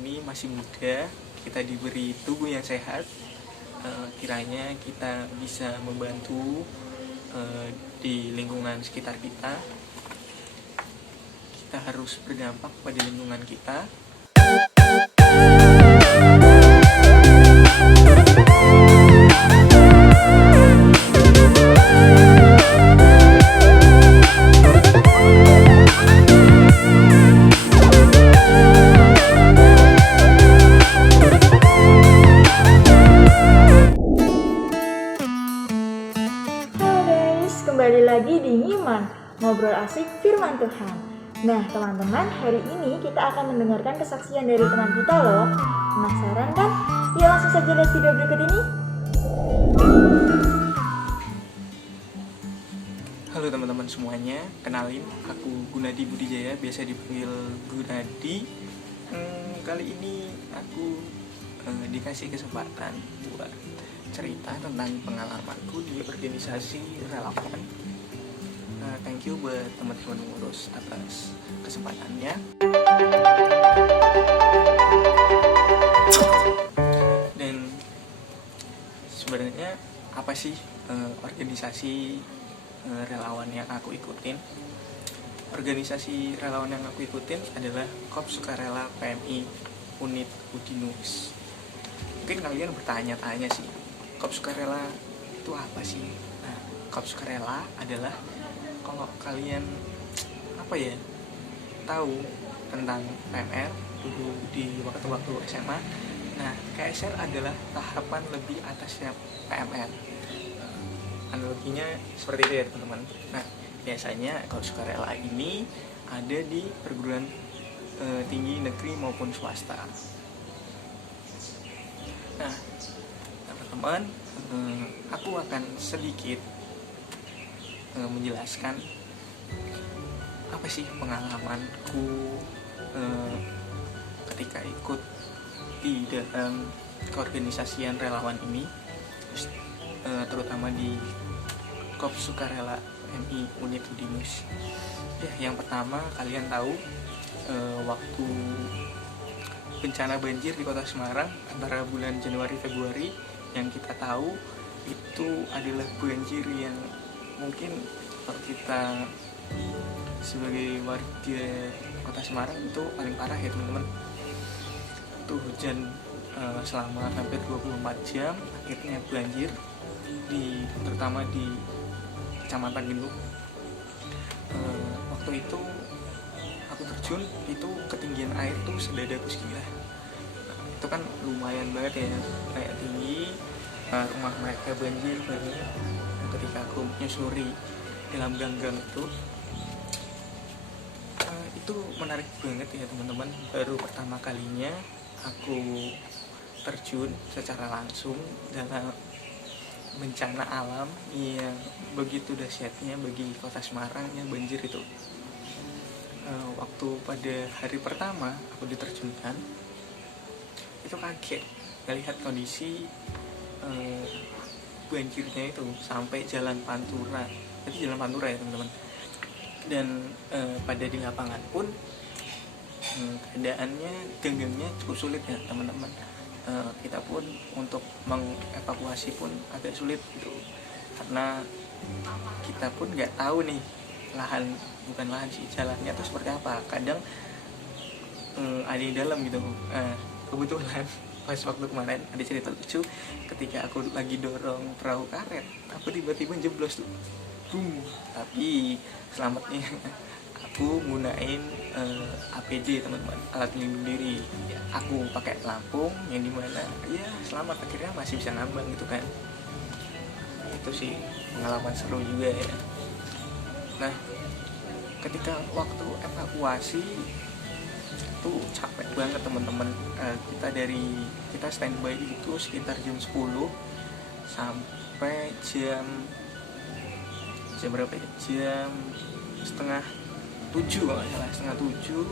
ini masih muda, kita diberi tubuh yang sehat, kiranya kita bisa membantu di lingkungan sekitar kita. Kita harus berdampak pada lingkungan kita. Kembali lagi di Nyiman, ngobrol asik firman Tuhan. Nah teman-teman, hari ini kita akan mendengarkan kesaksian dari teman kita loh. Penasaran kan? Yuk langsung saja lihat video berikut ini. Halo teman-teman semuanya, kenalin aku Gunadi Budijaya, biasa dipanggil Gunadi. Kali ini aku dikasih kesempatan buat cerita tentang pengalamanku di organisasi relawan. Thank you buat teman-teman pengurus atas kesempatannya. Dan sebenarnya apa sih organisasi relawan yang aku ikutin? Organisasi relawan yang aku ikutin adalah Korps Sukarela PMI Unit Udinus. Mungkin kalian bertanya-tanya sih, Korps Sukarela itu apa sih? Nah, Korps Sukarela adalah, kalau kalian tahu tentang PMR dulu di waktu SMA, nah KSR adalah tahapan lebih atasnya PMR. Analoginya seperti itu ya teman-teman. Nah, biasanya Korps Sukarela ini ada di perguruan tinggi negeri maupun swasta. Nah, teman-teman, aku akan sedikit menjelaskan apa sih pengalamanku ketika ikut di dalam keorganisasian relawan ini, terutama di Korps Sukarela PMI Unit Udinus. Ya, yang pertama kalian tahu waktu bencana banjir di Kota Semarang antara bulan Januari Februari, yang kita tahu itu adalah banjir yang mungkin kalau kita sebagai warga Kota Semarang itu paling parah ya teman-teman. Itu hujan selama hampir 24 jam, akhirnya banjir terutama di Kecamatan Genduk. Waktu itu aku terjun, itu ketinggian air tuh sedadaku segila. Itu kan lumayan banget ya, kayak tinggi, rumah mereka banjir banget. Ketika aku menyusuri dalam gang-gang itu menarik banget ya teman-teman. Baru pertama kalinya aku terjun secara langsung dalam bencana alam yang begitu dahsyatnya bagi Kota Semarang yang banjir itu. Waktu pada hari pertama aku diterjunkan, itu kaget melihat kondisi banjirnya itu sampai jalan Pantura. Itu jalan Pantura ya teman-teman. Dan pada di lapangan pun keadaannya gang-gangnya cukup sulit ya teman-teman. Kita pun untuk mengevakuasi pun agak sulit gitu, karena kita pun nggak tahu nih bukan lahan sih, jalannya tuh seperti apa. Kadang ada di dalam gitu. Kebetulan pas waktu kemarin ada cerita lucu, ketika aku lagi dorong perahu karet, aku tiba-tiba jeblos tuh, tapi selamatnya aku gunain APD teman-teman, alat pelindung diri. Aku pakai pelampung yang dimana ya selamat, akhirnya masih bisa ngambang gitu kan. Itu sih pengalaman seru juga ya. Nah, ketika waktu evakuasi itu capek banget teman-teman. Kita standby itu sekitar jam 10 sampai jam berapa ya? Jam setengah 7 kalau nggak salah, setengah 7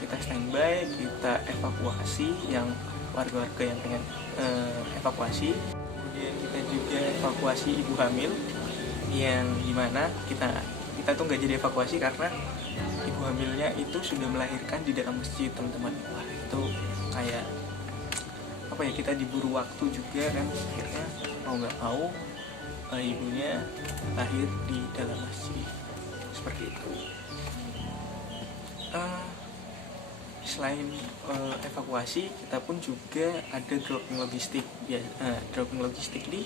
kita standby, kita evakuasi yang warga-warga yang pengen evakuasi. Kemudian kita juga evakuasi ibu hamil, yang dimana kita tuh nggak jadi evakuasi karena ibu hamilnya itu sudah melahirkan di dalam masjid, teman-teman. Wah, itu kayak apa ya, kita diburu waktu juga kan, akhirnya mau nggak mau ibunya lahir di dalam masjid seperti itu. Selain evakuasi, kita pun juga ada dropping logistik. Dropping logistik ini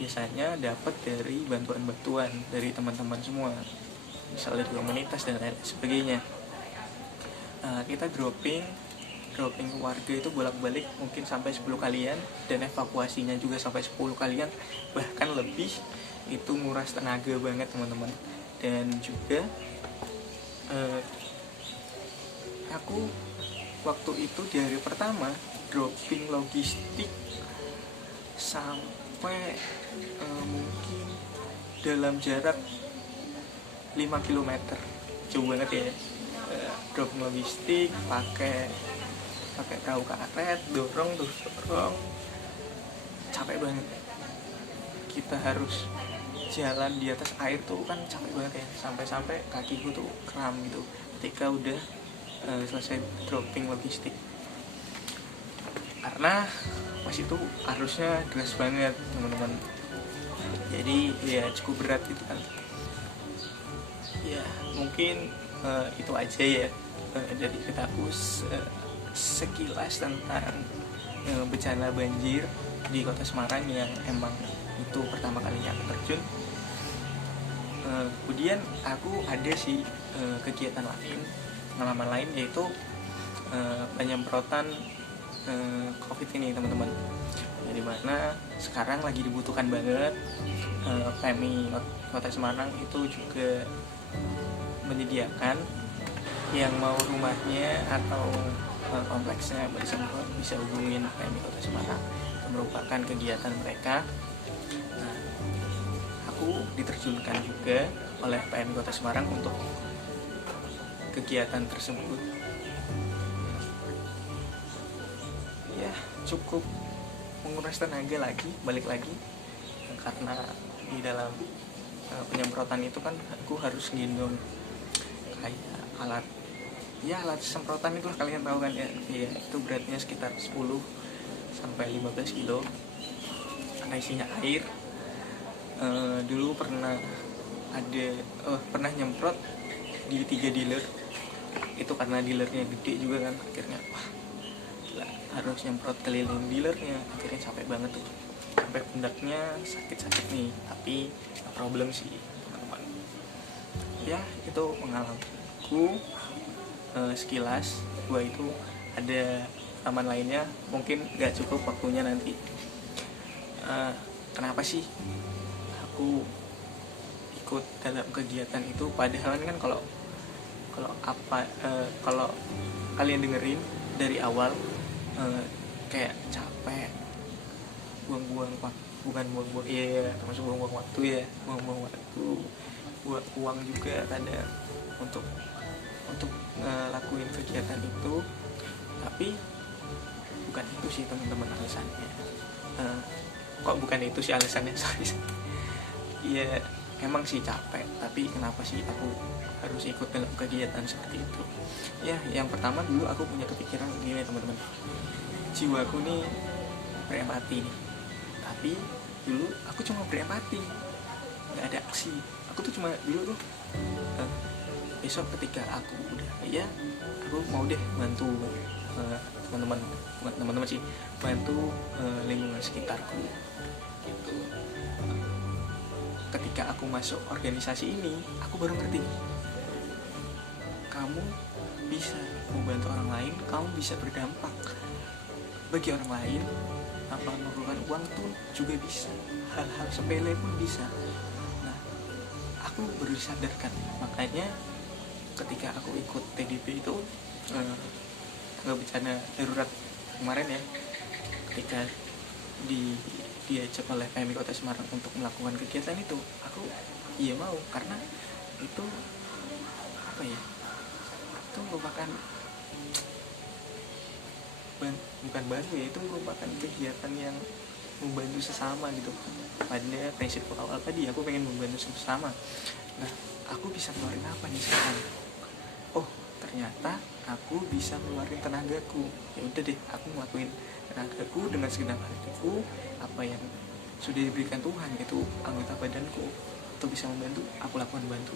biasanya dapat dari bantuan-bantuan dari teman-teman semua, misalnya dari komunitas dan lain sebagainya. Kita dropping warga itu bolak-balik mungkin sampai 10 kalian, dan evakuasinya juga sampai 10 kalian, bahkan lebih. Itu nguras tenaga banget, teman-teman. Dan juga aku waktu itu di hari pertama dropping logistik sampai mungkin dalam jarak 5 km, jauh banget ya. Dropping logistik pakai perahu karet, dorong, capek banget. Kita harus jalan di atas air tuh kan capek banget ya, sampai kakiku tuh kram gitu ketika udah selesai dropping logistik, karena pas itu arusnya deras banget, teman-teman. Jadi ya cukup berat gitu kan. Ya mungkin itu aja ya dari ceritaku sekilas tentang bencana banjir di Kota Semarang yang emang itu pertama kalinya aku terjun. Kemudian aku ada sih kegiatan lain, pengalaman lain, yaitu penyemprotan COVID ini, teman-teman. Jadi mana sekarang lagi dibutuhkan banget. PMI Kota Semarang itu juga menyediakan yang mau rumahnya atau kompleksnya bersemprot bisa hubungin PMI Kota Semarang. Itu merupakan kegiatan mereka. Nah, aku diterjunkan juga oleh PMI Kota Semarang untuk kegiatan tersebut. Ya cukup menguras tenaga lagi, balik lagi, karena di dalam penyemprotan itu kan aku harus gendong kayak alat semprotan itu, kalian tahu kan ya, itu beratnya sekitar 10 sampai 15 kilo, karena isinya air. Dulu pernah nyemprot di 3 dealer, itu karena dealernya gede juga kan, akhirnya gila, harus nyemprot keliling dealernya, akhirnya capek banget tuh, sampai pundaknya sakit nih, tapi no problem sih, teman-teman. Ya itu pengalamanku sekilas. Gua itu ada taman lainnya, mungkin gak cukup waktunya nanti. Kenapa sih aku ikut dalam kegiatan itu, padahal kan kalau kalian dengerin dari awal kayak capek, buang-buang waktu ya, buang buat uang juga ada untuk lakuin kegiatan itu. Tapi bukan itu sih, teman-teman, alasannya. Kok bukan itu sih alasannya, sorry. Ya emang sih capek, tapi kenapa sih aku harus ikut dalam kegiatan seperti itu? Ya yang pertama, dulu aku punya kepikiran gini, teman-teman, jiwaku nih berempati nih, tapi dulu aku cuma berempati, nggak ada aksi. Aku tuh cuma dulu tuh besok ketika aku udah aku mau deh bantu teman-teman sih, bantu lingkungan sekitarku gitu. Ketika aku masuk organisasi ini, aku baru ngerti, kamu bisa membantu orang lain, kamu bisa berdampak bagi orang lain. Apa mengeluarkan uang tuh juga bisa, hal-hal sepele pun bisa. Nah, aku baru disadarkan. Makanya ketika aku ikut TDP itu nggak bencana darurat kemarin ya, ketika diajak oleh PMI Kota Semarang untuk melakukan kegiatan itu, aku mau, karena itu itu merupakan bukan bantu ya, itu merupakan kegiatan yang membantu sesama gitu. Pada prinsip awal tadi aku pengen membantu sesama. Nah, aku bisa ngeluarin apa nih sekarang? oh ternyata aku bisa ngeluarin tenagaku. Ya udah deh, aku ngelakuin tenagaku dengan segenap hatiku, apa yang sudah diberikan Tuhan, itu anggota badanku untuk bisa membantu, aku lakukan bantu.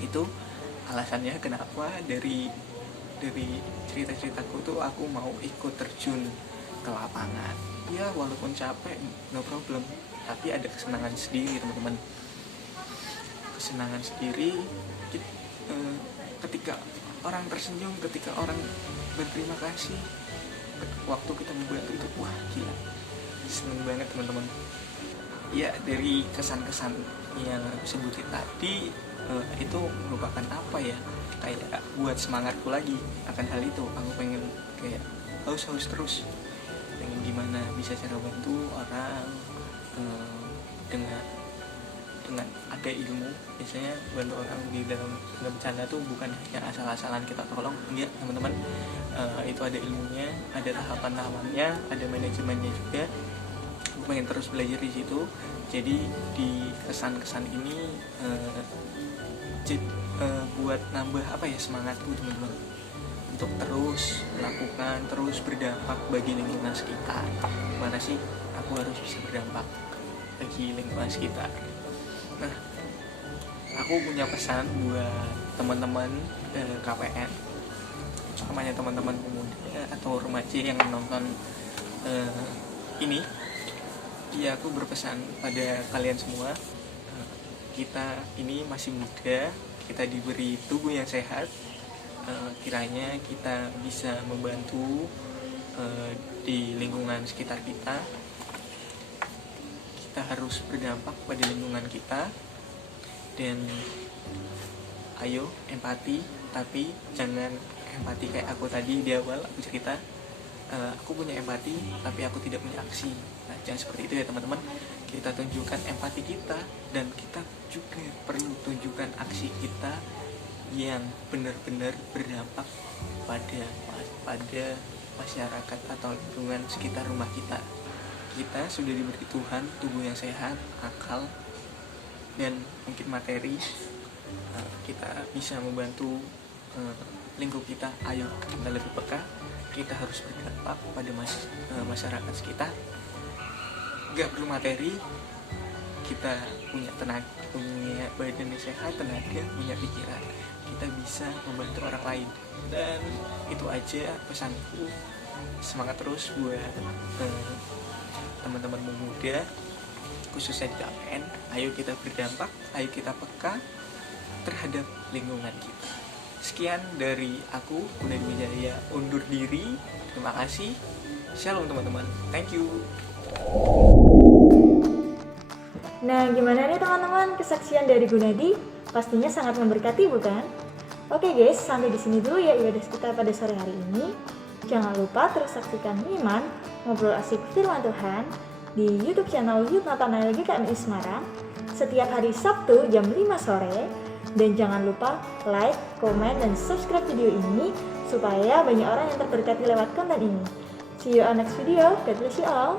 Itu alasannya kenapa dari cerita-ceritaku tuh aku mau ikut terjun ke lapangan. Ya walaupun capek, no problem, tapi ada kesenangan sendiri teman-teman. Kesenangan sendiri ketika orang tersenyum, ketika orang berterima kasih waktu kita membantu, itu wah gila, seneng banget teman-teman. Ya dari kesan-kesan yang aku sebutin tadi, itu merupakan apa ya, kayak buat semangatku lagi akan hal itu. Aku pengen kayak haus terus, pengen gimana bisa cara bantu orang dengan ada ilmu. Biasanya bantu orang di dalam bercanda tuh bukan hanya asal-asalan kita tolong, enggak teman-teman. Itu ada ilmunya, ada tahapan-tahapannya, ada manajemennya juga. Aku pengen terus belajar di situ. Jadi di kesan-kesan ini buat nambah apa ya, semangatku teman-teman, untuk terus melakukan, terus berdampak bagi lingkungan sekitar. Gimana sih aku harus bisa berdampak bagi lingkungan sekitar? Nah, aku punya pesan buat teman-teman KPN, utamanya teman-teman pemuda atau remaja yang menonton ini. Ya, aku berpesan pada kalian semua, kita ini masih muda, kita diberi tubuh yang sehat. Kiranya kita bisa membantu di lingkungan sekitar kita. Kita harus berdampak pada lingkungan kita, dan ayo empati, tapi jangan empati kayak aku tadi di awal aku cerita. Aku punya empati tapi aku tidak punya aksi. Nah, jangan seperti itu ya teman-teman. Kita tunjukkan empati kita, dan kita juga perlu tunjukkan aksi kita yang benar-benar berdampak pada masyarakat atau lingkungan sekitar rumah kita. Kita sudah diberi Tuhan tubuh yang sehat, akal, dan mungkin materi. Kita bisa membantu lingkup kita. Ayo kita lebih peka, kita harus berdampak pada masyarakat sekitar. Gak perlu materi, kita punya tenaga, punya badan yang sehat, tenaga, punya pikiran, kita bisa membantu orang lain. Dan itu aja pesanku. Semangat terus buat teman-teman muda, khususnya di KPN. Ayo kita berdampak, ayo kita peka terhadap lingkungan kita. Sekian dari aku, Gunadi Wijaya, undur diri. Terima kasih. Shalom teman-teman. Thank you. Nah, gimana nih teman-teman kesaksian dari Gunadi? Pastinya sangat memberkati, bukan? Oke guys, sampai di sini dulu ya ibadah kita pada sore hari ini. Jangan lupa terus saksikan Miman ngobrol asik firman Tuhan di YouTube channel Youth Nathanael GKMI Semarang setiap hari Sabtu jam 5 sore. Dan jangan lupa like, komen, dan subscribe video ini supaya banyak orang yang terberkati lewat konten ini. See you on next video. God bless you all.